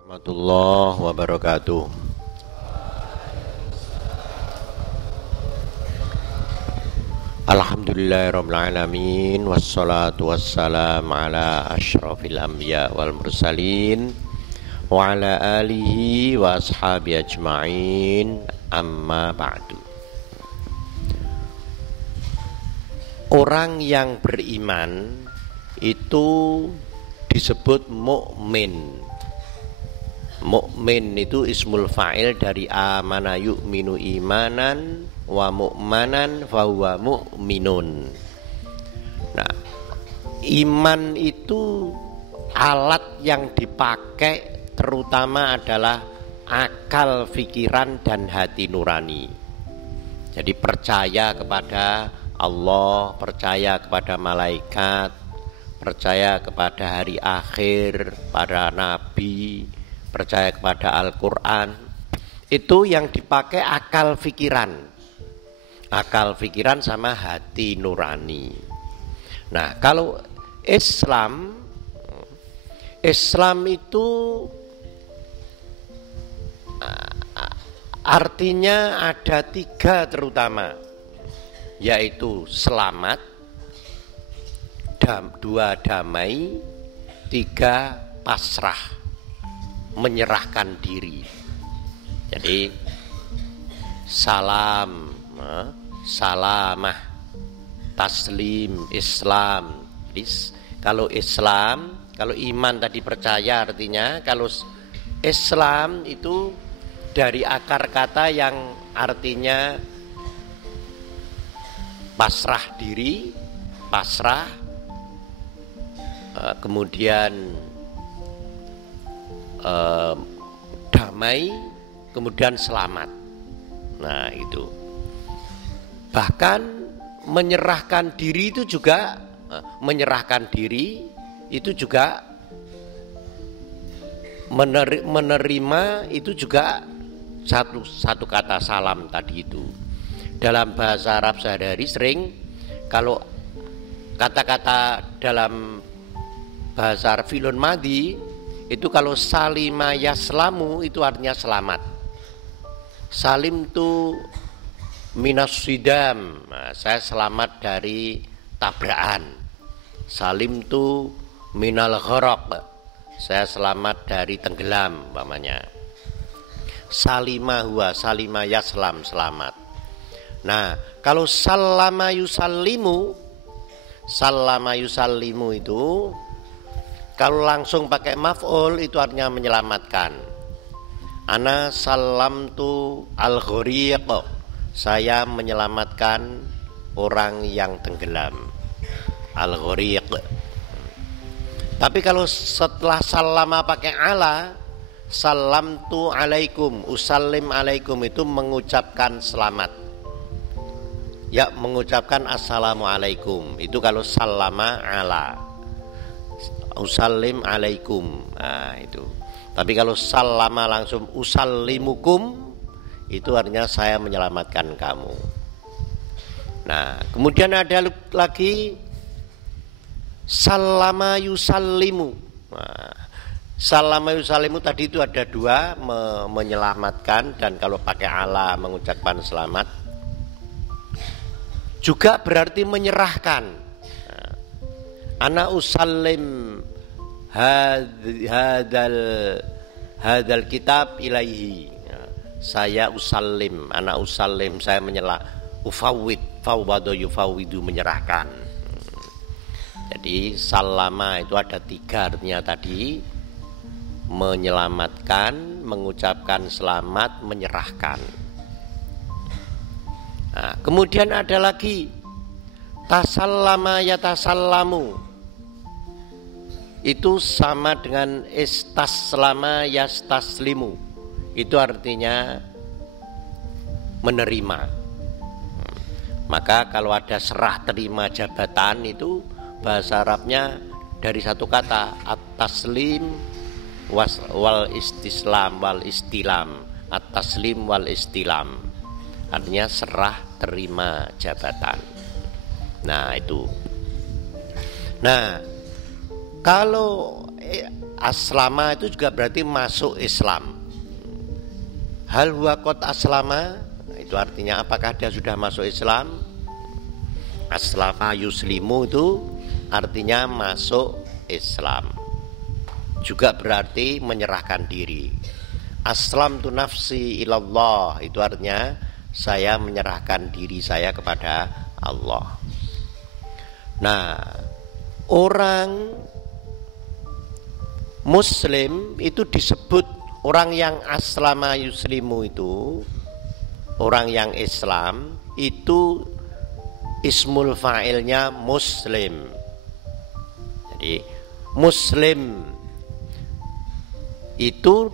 warahmatullahi wabarakatuh. Alhamdulillahirabbil alamin wassalatu wassalamu ala asyrafil anbiya wal mursalin wa ala alihi wa ashabi ajmain, amma ba'du. Orang yang beriman itu disebut mukmin. Mukmin itu ismul fa'il dari amana yu'minu imanan wa mu'manan fahuwa mu'minun. Nah, iman itu alat yang dipakai terutama adalah akal, pikiran dan hati nurani. Jadi percaya kepada Allah, percaya kepada malaikat, percaya kepada hari akhir, para nabi, percaya kepada Al-Quran. Itu yang dipakai akal pikiran. Akal pikiran sama hati nurani. Nah, kalau Islam itu artinya ada tiga terutama, yaitu selamat, dua damai, tiga pasrah, menyerahkan diri. Jadi salam, salamah, taslim, Islam. Jadi kalau Islam, kalau iman tadi percaya artinya, kalau Islam itu dari akar kata yang artinya pasrah diri, pasrah, kemudian damai, kemudian selamat. Nah, itu. Bahkan menyerahkan diri itu juga menerima itu juga satu kata salam tadi itu. Dalam bahasa Arab sehari-hari sering kalau kata-kata dalam bahasa Arab filun madi itu kalau salima yaslamu itu artinya selamat. Salim tu minas sidam, nah, saya selamat dari tabrakan. Salim tu minal gharaq, saya selamat dari tenggelam umpamanya. Salima huwa, salima yaslam, selamat. Nah, kalau sallama yusallimu itu kalau langsung pakai maf'ul itu artinya menyelamatkan. Ana salamtu al-ghariq, saya menyelamatkan orang yang tenggelam. Al-ghariq. Tapi kalau setelah salama pakai ala, salamtu alaikum, usallim alaikum, itu mengucapkan selamat. Ya, mengucapkan assalamualaikum. Itu kalau salama ala, usallim alaikum. Nah, itu. Tapi kalau salama langsung usallimukum, itu artinya saya menyelamatkan kamu. Nah, kemudian ada lagi salama yusallimu. Nah, salama yusallimu tadi itu ada dua, menyelamatkan, dan kalau pakai ala mengucapkan selamat. Juga berarti menyerahkan. Nah, ana usallim hadal kitab ilaihi. Saya usallim, ana usallim, saya ufawwid, fawwadu yufawwidu, menyerahkan. Jadi salama itu ada tiga artinya tadi, menyelamatkan, mengucapkan selamat, menyerahkan. Nah, kemudian ada lagi tasallama yatasallamu, itu sama dengan istaslama yastaslimu, itu artinya menerima. Maka kalau ada serah terima jabatan itu bahasa Arabnya dari satu kata, at-taslim wal istislam wal istilam. At-taslim wal istilam artinya serah terima jabatan. Nah, itu. Nah, kalau aslama itu juga berarti masuk Islam. Hal huwa qad aslama, itu artinya apakah dia sudah masuk Islam? Aslama yuslimu itu artinya masuk Islam. Juga berarti menyerahkan diri. Aslam tu nafsi ilallah, itu artinya saya menyerahkan diri saya kepada Allah. Nah, orang Muslim itu disebut orang yang aslama yuslimu, itu orang yang Islam itu ismul fa'ilnya muslim. Jadi muslim itu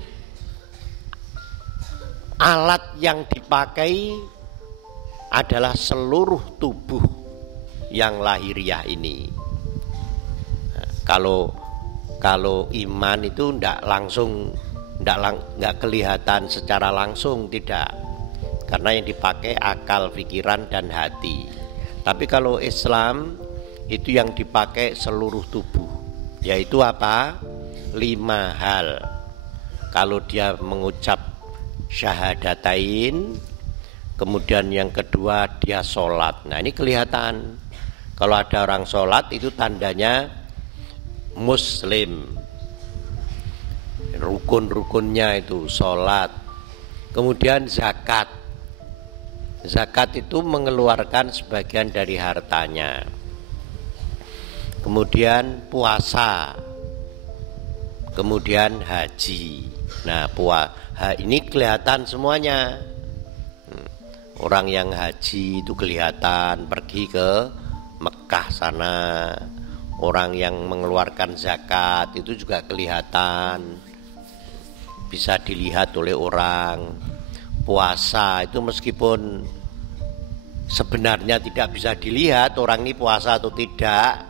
alat yang dipakai adalah seluruh tubuh yang lahiriah ini. Nah, kalau iman itu nggak kelihatan secara langsung, tidak, karena yang dipakai akal, pikiran, dan hati. Tapi kalau Islam itu yang dipakai seluruh tubuh, yaitu apa? 5 hal. Kalau dia mengucap syahadatain, kemudian yang kedua dia sholat. Nah, ini kelihatan. Kalau ada orang sholat itu tandanya muslim. Rukun-rukunnya itu sholat. Kemudian zakat. Zakat itu mengeluarkan sebagian dari hartanya. Kemudian puasa. Kemudian haji. Nah, ini kelihatan semuanya. Orang yang haji itu kelihatan pergi ke Mekah sana. Orang yang mengeluarkan zakat itu juga kelihatan, bisa dilihat oleh orang. Puasa itu meskipun sebenarnya tidak bisa dilihat orang ini puasa atau tidak,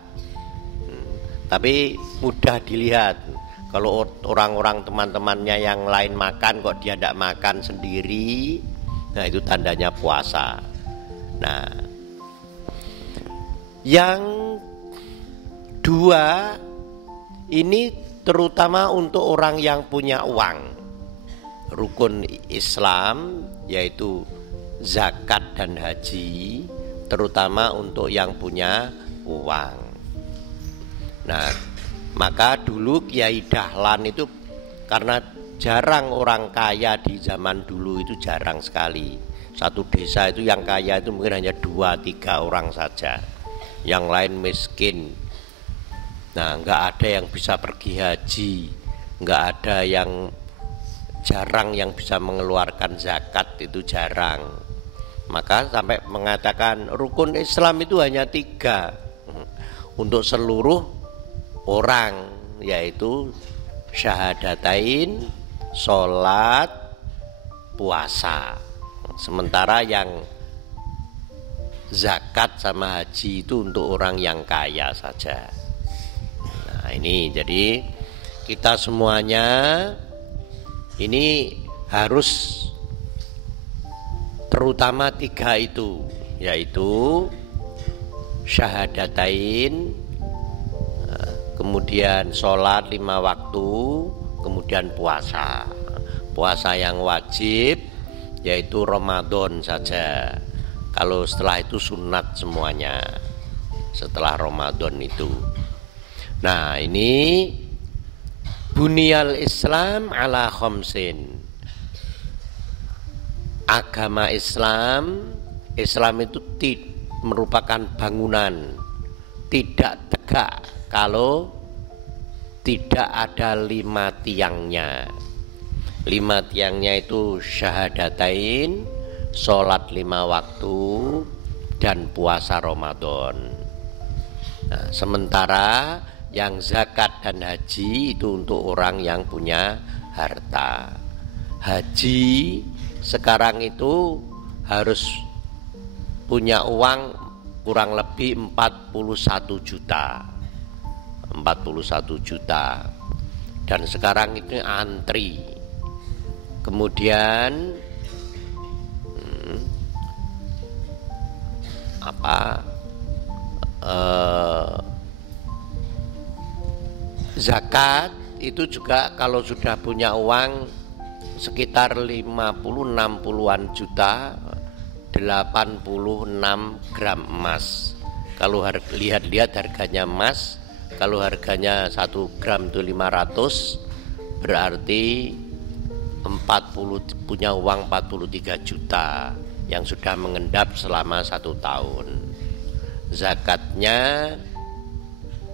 tapi mudah dilihat. Kalau orang-orang teman-temannya yang lain makan kok dia tidak makan sendiri, nah itu tandanya puasa. Nah, yang dua ini terutama untuk orang yang punya uang. Rukun Islam yaitu zakat dan haji, terutama untuk yang punya uang. Nah, maka dulu Kiai Dahlan itu, karena jarang orang kaya di zaman dulu, itu jarang sekali. Satu desa itu yang kaya itu mungkin hanya 2-3 orang saja, yang lain miskin. Nah, nggak ada yang bisa pergi haji, nggak ada yang, jarang yang bisa mengeluarkan zakat, itu jarang. Maka sampai mengatakan rukun Islam itu hanya 3 untuk seluruh orang, yaitu syahadatain, sholat, puasa. Sementara yang zakat sama haji itu untuk orang yang kaya saja. Nah, ini jadi kita semuanya ini harus terutama 3 itu, yaitu syahadatain, kemudian sholat 5 waktu, kemudian puasa. Puasa yang wajib yaitu Ramadan saja. Kalau setelah itu sunat semuanya, setelah Ramadan itu. Nah, ini Bunyal Islam ala khamsin. Agama Islam itu merupakan bangunan, tidak tegak kalau tidak ada 5 tiangnya. 5 tiangnya itu syahadatain, sholat 5 waktu, dan puasa Ramadan. Nah, sementara yang zakat dan haji itu untuk orang yang punya harta. Haji sekarang itu harus punya uang kurang lebih 41 juta. 41 juta. Dan sekarang itu antri. Kemudian zakat itu juga kalau sudah punya uang sekitar 50-60an juta, 86 gram emas. Kalau lihat-lihat harganya emas, kalau harganya 1 gram itu 500, berarti punya uang 43 juta yang sudah mengendap selama 1 tahun. Zakatnya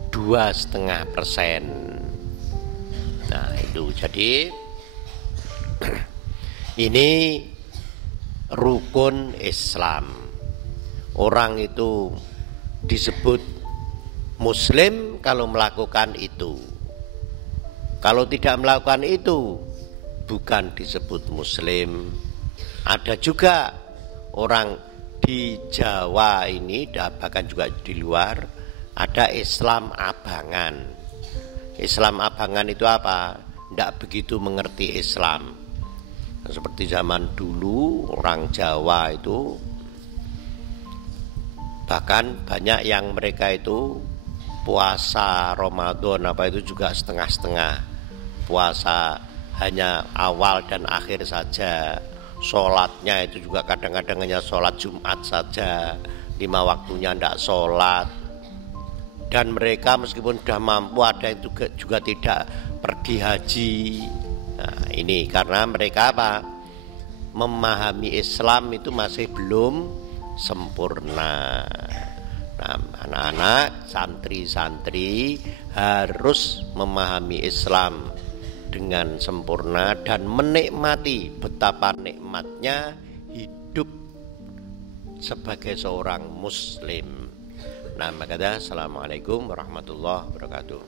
2,5%. Nah itu jadi ini rukun Islam. Orang itu disebut Muslim kalau melakukan itu. Kalau tidak melakukan itu, bukan disebut Muslim. Ada juga orang di Jawa ini, bahkan juga di luar, ada Islam abangan. Islam abangan itu apa? Tidak begitu mengerti Islam. Seperti zaman dulu orang Jawa itu, bahkan banyak yang mereka itu puasa Ramadan apa itu juga setengah-setengah. Puasa hanya awal dan akhir saja. Sholatnya itu juga kadang-kadang hanya sholat Jumat saja, 5 waktunya tidak sholat. Dan mereka meskipun sudah mampu, ada yang juga tidak pergi haji. Nah ini karena mereka apa? Memahami Islam itu masih belum sempurna. Nah, anak-anak, santri-santri harus memahami Islam dengan sempurna dan menikmati betapa nikmatnya hidup sebagai seorang Muslim. Nah, makanya assalamualaikum warahmatullahi wabarakatuh.